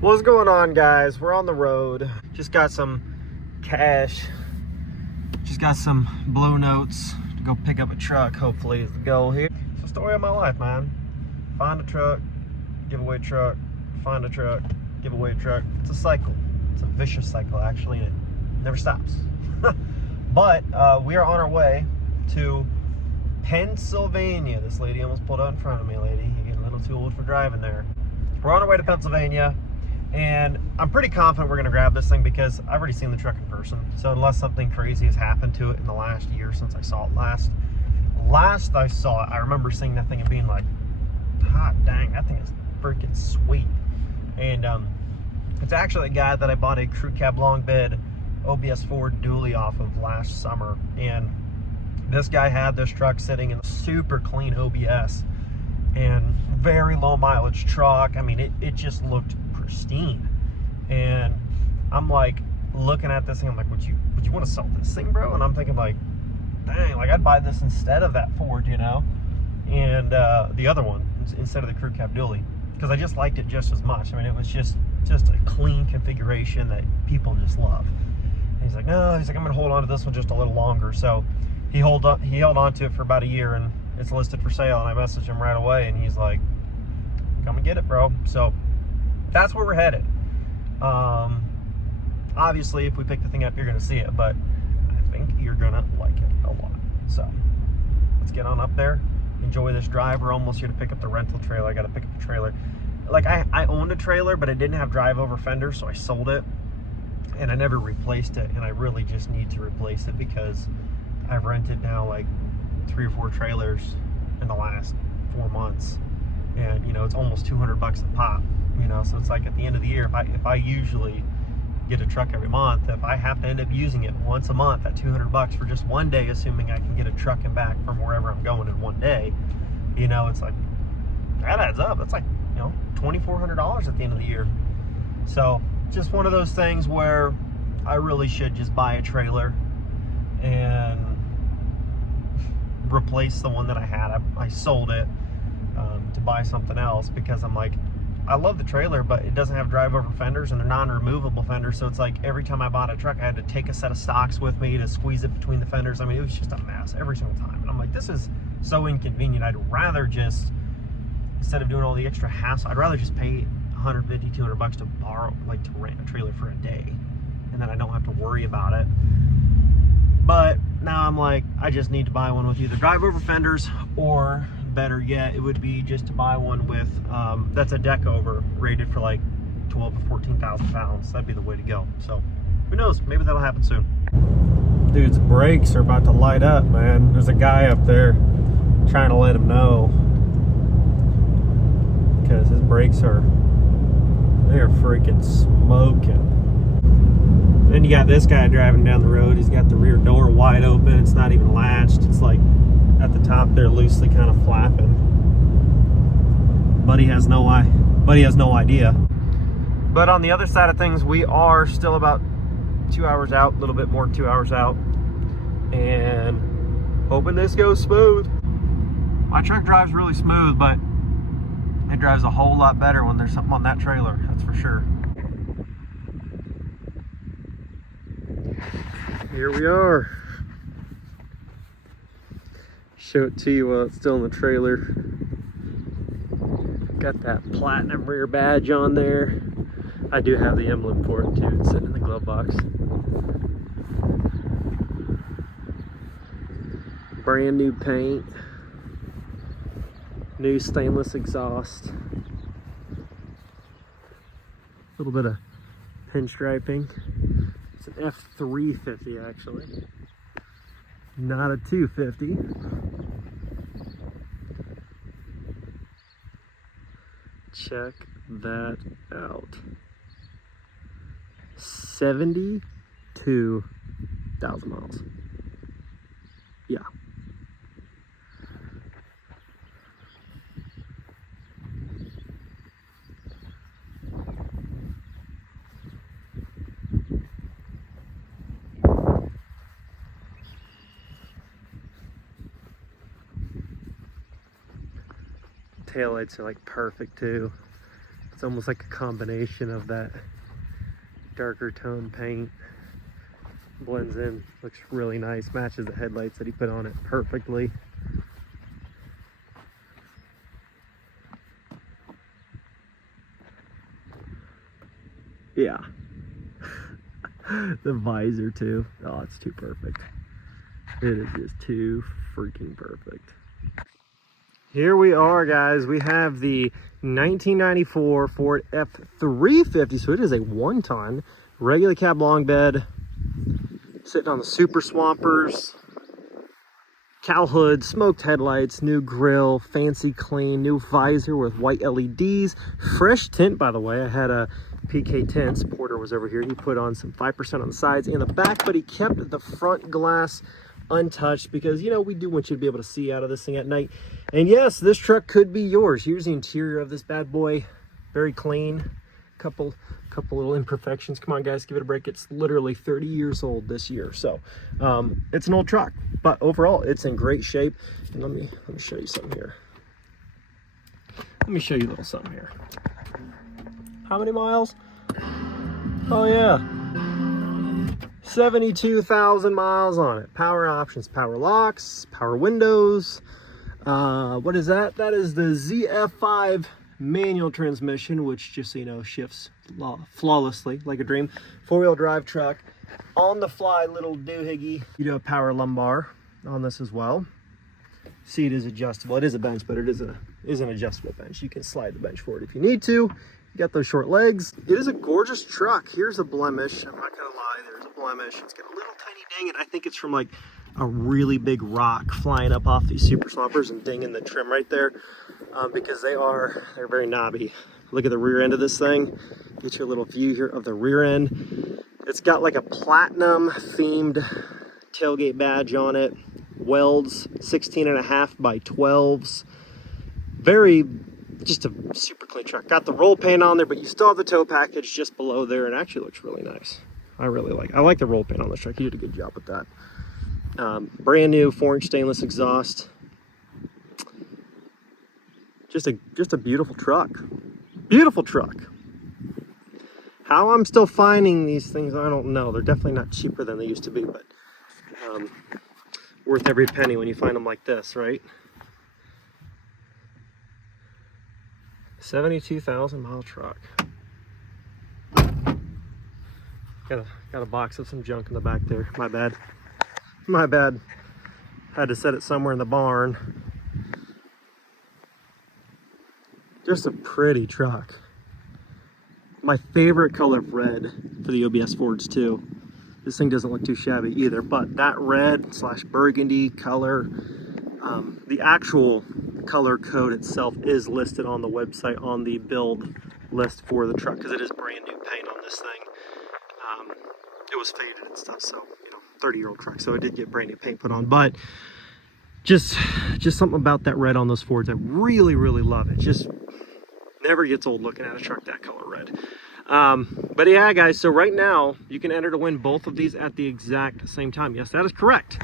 What's going on, guys? We're on the road. Just got some cash. Just got some blue notes to go pick up a truck, hopefully, is the goal here. It's the story of my life, man. Find a truck, give away a truck, find a truck, give away a truck. It's a cycle. It's a vicious cycle, actually, and it never stops. But we are on our way to Pennsylvania. This lady almost pulled out in front of me, lady. You're getting a little too old for driving there. We're on our way to Pennsylvania. And I'm pretty confident we're gonna grab this thing because I've already seen the truck in person. So unless something crazy has happened to it in the last year since I saw it last I saw it, I remember seeing that thing and being like, hot dang, that thing is freaking sweet. And it's actually a guy that I bought a crew cab long bed OBS Ford dually off of last summer. And this guy had this truck sitting in super clean OBS and very low mileage truck. I mean, it just looked pristine. And I'm like looking at this thing, I'm like, would you want to sell this thing, bro? And I'm thinking like, dang, like I'd buy this instead of that Ford, you know, and the other one instead of the crew cab dually, because I just liked it just as much. I mean, it was just a clean configuration that people just love. And he's like, no, he's like, I'm gonna hold on to this one just a little longer. So he held on to it for about a year, and it's listed for sale. And I messaged him right away, and he's like, come and get it, bro. So that's where we're headed. Obviously, if we pick the thing up, you're gonna see it, but I think you're gonna like it a lot. So let's get on up there, enjoy this drive. We're almost here to pick up the rental trailer. I gotta pick up a trailer. Like I owned a trailer, but it didn't have drive over fenders, so I sold it, and I never replaced it. And I really just need to replace it because I've rented now like 3 or 4 trailers in the last 4 months, and you know, it's almost $200 a pop. You know, so it's like at the end of the year, if I usually get a truck every month, if I have to end up using it once a month at $200 for just one day, assuming I can get a truck and back from wherever I'm going in one day, you know, it's like, that adds up. That's like, you know, $2,400 at the end of the year. So just one of those things where I really should just buy a trailer and replace the one that I had. I sold it to buy something else because I'm like, I love the trailer, but it doesn't have drive over fenders, and they're non-removable fenders. So it's like every time I bought a truck, I had to take a set of stocks with me to squeeze it between the fenders. I mean, it was just a mess every single time. And I'm like, this is so inconvenient. I'd rather just, instead of doing all the extra hassle, I'd rather just pay $150, $200 to borrow, like to rent a trailer for a day, and then I don't have to worry about it. But now I'm like, I just need to buy one with either drive over fenders, or better yet, it would be just to buy one with that's a deck over, rated for like 12 to 14,000 pounds. That'd be the way to go. So who knows, maybe that'll happen soon. Dude's brakes are about to light up, man. There's a guy up there trying to let him know, because his brakes they're freaking smoking. Then you got this guy driving down the road. He's got the rear door wide open. It's not even latched. It's like at the top there, loosely kind of flapping. Buddy has no idea. But on the other side of things, we are still about 2 hours out, a little bit more than 2 hours out, and hoping this goes smooth. My truck drives really smooth, but it drives a whole lot better when there's something on that trailer, that's for sure. Here we are. Show it to you while it's still in the trailer. Got that platinum rear badge on there. I do have the emblem for it too. It's sitting in the glove box. Brand new paint. New stainless exhaust. A little bit of pinstriping. It's an F350 actually, not a 250. Check that out. 72,000 miles. Yeah. Taillights are like perfect too. It's almost like a combination of that darker tone paint. Blends in, looks really nice, matches the headlights that he put on it perfectly. Yeah. The visor too. Oh, it's too perfect. It is just too freaking perfect. Here we are, guys. We have the 1994 Ford F350. So it is a 1-ton regular cab long bed, sitting on the super swampers, cowl hood, smoked headlights, new grille, fancy clean, new visor with white LEDs, fresh tint, by the way. I had a PK tints. Porter was over here. He put on some 5% on the sides and the back, but he kept the front glass untouched because, you know, we do want you to be able to see out of this thing at night. And yes, this truck could be yours. Here's the interior of this bad boy. Very clean. Couple little imperfections. Come on, guys, give it a break. It's literally 30 years old this year, so it's an old truck, but overall it's in great shape. And let me show you something here. Let me show you a little something here. How many miles? Oh yeah, 72,000 miles on it. Power options, power locks, power windows. What is that? That is the ZF5 manual transmission, which, just so you know, shifts flawlessly like a dream. 4-wheel drive truck, on the fly little doohickey. You do have power lumbar on this as well. Seat is adjustable. It is a bench, but it is an adjustable bench. You can slide the bench forward if you need to. You got those short legs. It is a gorgeous truck. Here's a blemish. I'm not gonna lie, there's a blemish. It's got a little tiny ding, and I think it's from like a really big rock flying up off these super swampers and dinging the trim right there. Because they're very knobby. Look at the rear end of this thing. Get you a little view here of the rear end. It's got like a platinum themed tailgate badge on it. Welds 16.5 by 12s. Just a super clean truck. Got the roll paint on there, but you still have the tow package just below there, and it actually looks really nice. I like the roll paint on this truck. You did a good job with that. Brand new 4-inch stainless exhaust. Just a beautiful truck. Beautiful truck. How I'm still finding these things, I don't know. They're definitely not cheaper than they used to be, but worth every penny when you find them like this, right? 72,000 mile truck. Got a box of some junk in the back there. My bad. Had to set it somewhere in the barn. Just a pretty truck. My favorite color of red for the OBS Fords too. This thing doesn't look too shabby either, but that red / burgundy color, the actual color code itself is listed on the website on the build list for the truck, because it is brand new paint on this thing. It was faded and stuff, so, you know, 30-year-old truck, so it did get brand new paint put on, but just something about that red on those Fords. I really love it. Just never gets old looking at a truck that color red. But yeah, guys, so right now you can enter to win both of these at the exact same time. Yes, that is correct.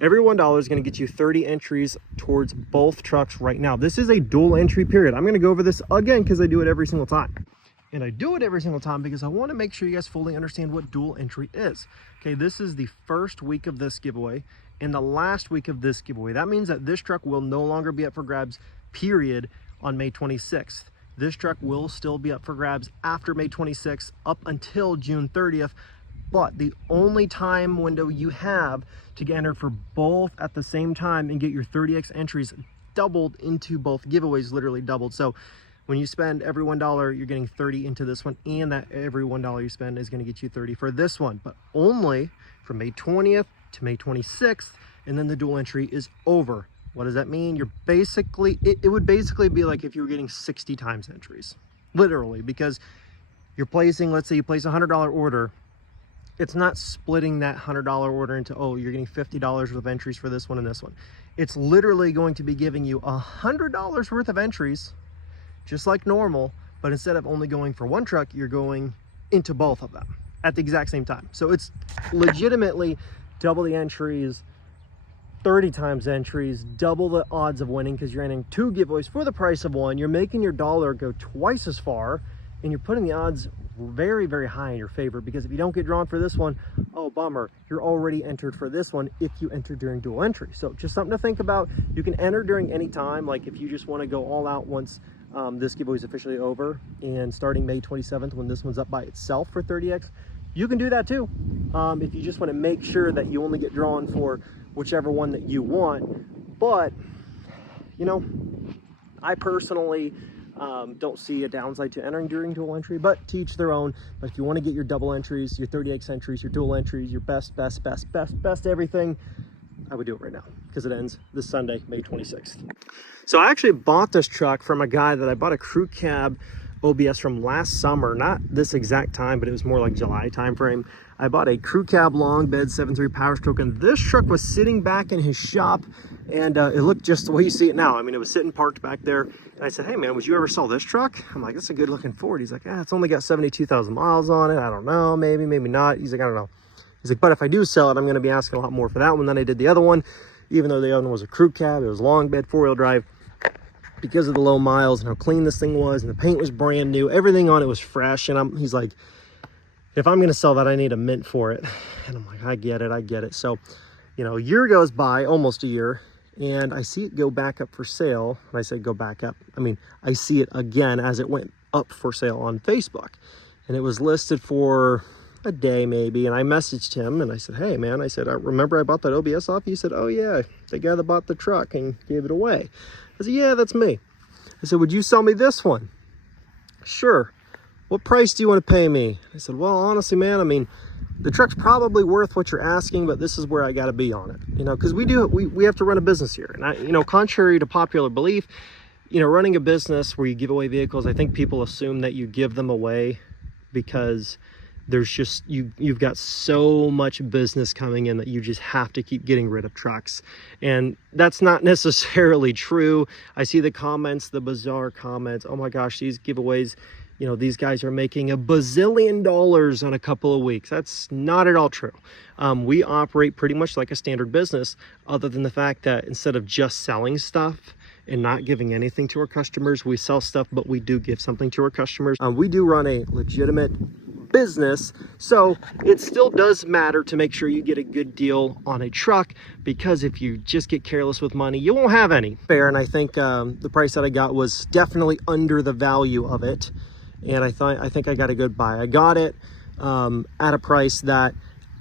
Every $1 is going to get you 30 entries towards both trucks right now. This is a dual entry period. I'm going to go over this again because I do it every single time. And I do it every single time because I want to make sure you guys fully understand what dual entry is. Okay, this is the first week of this giveaway and the last week of this giveaway. That means that this truck will no longer be up for grabs, period, on May 26th. This truck will still be up for grabs after May 26th up until June 30th. But the only time window you have to get entered for both at the same time and get your 30x entries doubled into both giveaways, literally doubled. So when you spend every $1, you're getting 30 into this one, and that every $1 you spend is going to get you 30 for this one, but only from May 20th to May 26th, and then the dual entry is over. What does that mean? You're basically, it would basically be like if you were getting 60 times entries, literally, because you're placing, let's say you place a $100 order. It's not splitting that $100 order into, oh, you're getting $50 worth of entries for this one and this one. It's literally going to be giving you $100 worth of entries, just like normal, but instead of only going for one truck, you're going into both of them at the exact same time. So it's legitimately double the entries, 30 times entries, double the odds of winning, because you're entering 2 giveaways for the price of 1. You're making your dollar go twice as far, and you're putting the odds very, very high in your favor, because if you don't get drawn for this one, oh bummer, you're already entered for this one if you enter during dual entry. So just something to think about. You can enter during any time, like if you just want to go all out once this giveaway is officially over, and starting May 27th when this one's up by itself for 30x, you can do that too. If you just want to make sure that you only get drawn for whichever one that you want. But you know, I personally don't see a downside to entering during dual entry, but to each their own. But if you want to get your double entries, your 30x entries, your dual entries, your best everything, I would do it right now, because it ends this Sunday, May 26th. So I actually bought this truck from a guy that I bought a crew cab OBS from last summer, not this exact time, but it was more like July time frame. I bought a crew cab long bed 7.3 Powerstroke, and this truck was sitting back in his shop, and it looked just the way you see it now. I mean, it was sitting parked back there, and I said, hey man, would you ever sell this truck? I'm like, that's a good looking Ford. He's like, yeah, it's only got 72,000 miles on it. I don't know, maybe not. He's like, I don't know. He's like, but if I do sell it, I'm going to be asking a lot more for that one than I did the other one. Even though the other one was a crew cab, it was long bed, 4-wheel drive. Because of the low miles and how clean this thing was, and the paint was brand new, everything on it was fresh. And he's like, if I'm going to sell that, I need a mint for it. And I'm like, I get it. So, you know, a year goes by, almost a year, and I see it go back up for sale. And I say go back up, I mean, I see it again as it went up for sale on Facebook. And it was listed for a day maybe, and I messaged him and I said, hey man, I said, I remember I bought that OBS off you. He said, oh yeah, the guy that bought the truck and gave it away. I said, yeah, that's me. I said, would you sell me this one? Sure. What price do you want to pay me? I said, well, honestly, man, I mean, the truck's probably worth what you're asking, but this is where I got to be on it, you know, because we have to run a business here. And I, you know, contrary to popular belief, you know, running a business where you give away vehicles, I think people assume that you give them away because there's just, you've got so much business coming in that you just have to keep getting rid of trucks. And that's not necessarily true. I see the comments, the bizarre comments. Oh my gosh, these giveaways, you know, these guys are making $1 bazillion on a couple of weeks. That's not at all true. We operate pretty much like a standard business, other than the fact that instead of just selling stuff and not giving anything to our customers, we sell stuff, but we do give something to our customers. We do run a legitimate business, so it still does matter to make sure you get a good deal on a truck, because if you just get careless with money, you won't have any. Fair. And I think the price that I got was definitely under the value of it, and I think I got a good buy. I got it at a price that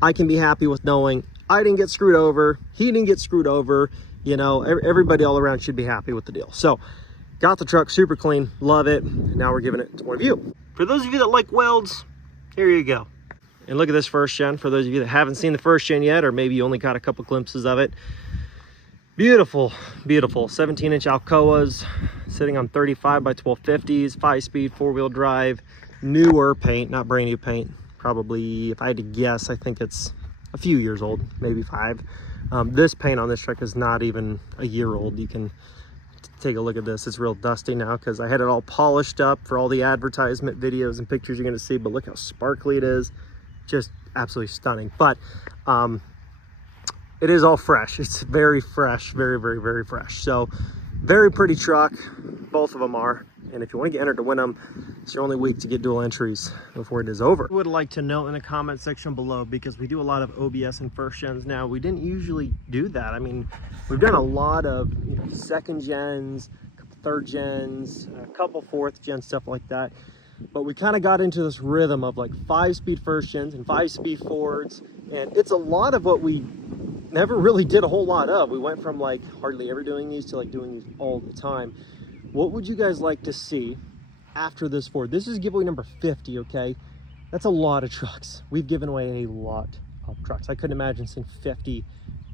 I can be happy with, knowing I didn't get screwed over, he didn't get screwed over. You know, everybody all around should be happy with the deal. So got the truck super clean, love it, and now we're giving it to one of you. For those of you that like welds, here you go. And look at this first gen. For those of you that haven't seen the first gen yet, or maybe you only caught a couple glimpses of it. Beautiful, beautiful 17-inch Alcoas sitting on 35 by 1250s, 5-speed, 4-wheel drive, newer paint, not brand new paint. Probably, if I had to guess, I think it's a few years old, maybe 5. This paint on this truck is not even a year old. You can take a look at this. It's real dusty now because I had it all polished up for all the advertisement videos and pictures you're going to see, but look how sparkly it is. Just absolutely stunning. But it is all fresh. It's very fresh, very, very, very fresh. So very pretty truck, both of them are. And if you want to get entered to win them, it's your only week to get dual entries before it is over. I would like to know in the comment section below, because we do a lot of OBS and first gens now. We didn't usually do that. I mean, we've done a lot of, you know, second gens, a couple third gens, a couple fourth gen, stuff like that. But we kind of got into this rhythm of like 5-speed first gens and 5-speed Fords. And it's a lot of what we never really did a whole lot of. We went from like hardly ever doing these to like doing these all the time. What would you guys like to see after this Ford? This is giveaway number 50, okay? That's a lot of trucks. We've given away a lot of trucks. I couldn't imagine seeing 50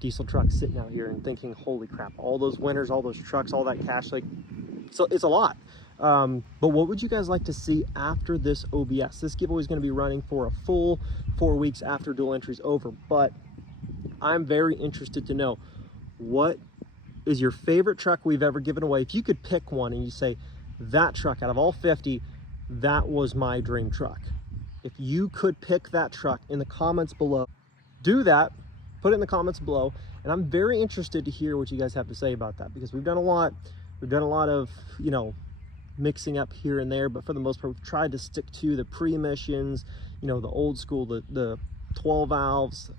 diesel trucks sitting out here and thinking, holy crap, all those winners, all those trucks, all that cash, like, so it's a lot. But what would you guys like to see after this OBS? This giveaway is going to be running for a full 4 weeks after dual entry's over, but I'm very interested to know, what is your favorite truck we've ever given away? If you could pick one and you say, that truck out of all 50, that was my dream truck. If you could pick that truck, in the comments below, do that, put it in the comments below. And I'm very interested to hear what you guys have to say about that, because we've done a lot of, you know, mixing up here and there, but for the most part, we've tried to stick to the pre-emissions, you know, the old school, the 12 valves,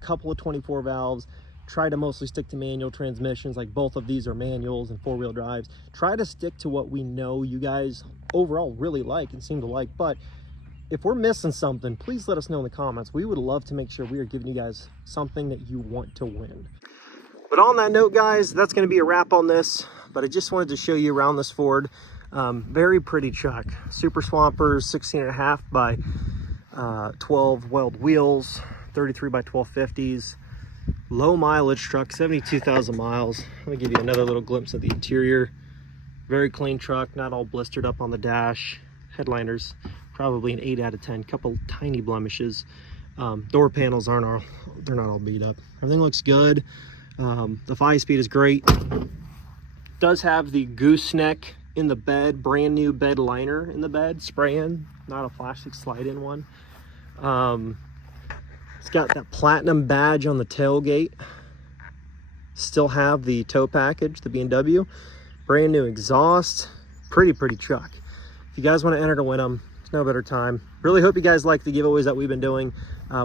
couple of 24 valves. Try to mostly stick to manual transmissions, like both of these are manuals and four-wheel drives. Try to stick to what we know you guys overall really like and seem to like. But if we're missing something, please let us know in the comments. We would love to make sure we are giving you guys something that you want to win. But on that note, guys, that's going to be a wrap on this. But I just wanted to show you around this Ford. Very pretty truck. Super Swampers, 16.5 by 12 weld wheels, 33 by 1250s. Low mileage truck, 72,000 miles. Let me give you another little glimpse of the interior. Very clean truck, not all blistered up on the dash. Headliners, probably an 8 out of 10. Couple tiny blemishes. Door panels they're not all beat up. Everything looks good. The 5-speed is great. Does have the gooseneck in the bed, brand new bed liner in the bed, spray-in, not a plastic slide-in one. It's got that platinum badge on the tailgate. Still have the tow package, the B&W. Brand new exhaust. Pretty truck. If you guys want to enter to win them, there's no better time. Really hope you guys like the giveaways that we've been doing.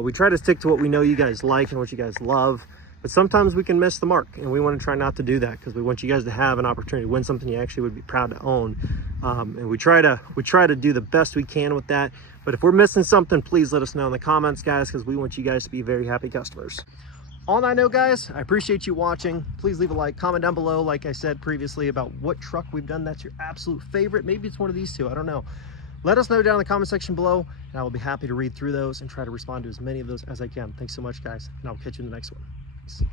We try to stick to what we know you guys like and what you guys love. But sometimes we can miss the mark, and we want to try not to do that because we want you guys to have an opportunity to win something you actually would be proud to own. And we try to do the best we can with that. But if we're missing something, please let us know in the comments, guys, because we want you guys to be very happy customers. On that note, guys, I appreciate you watching. Please leave a like, comment down below, like I said previously, about what truck we've done that's your absolute favorite. Maybe it's one of these two, I don't know. Let us know down in the comment section below, and I will be happy to read through those and try to respond to as many of those as I can. Thanks so much, guys, and I'll catch you in the next one. Peace.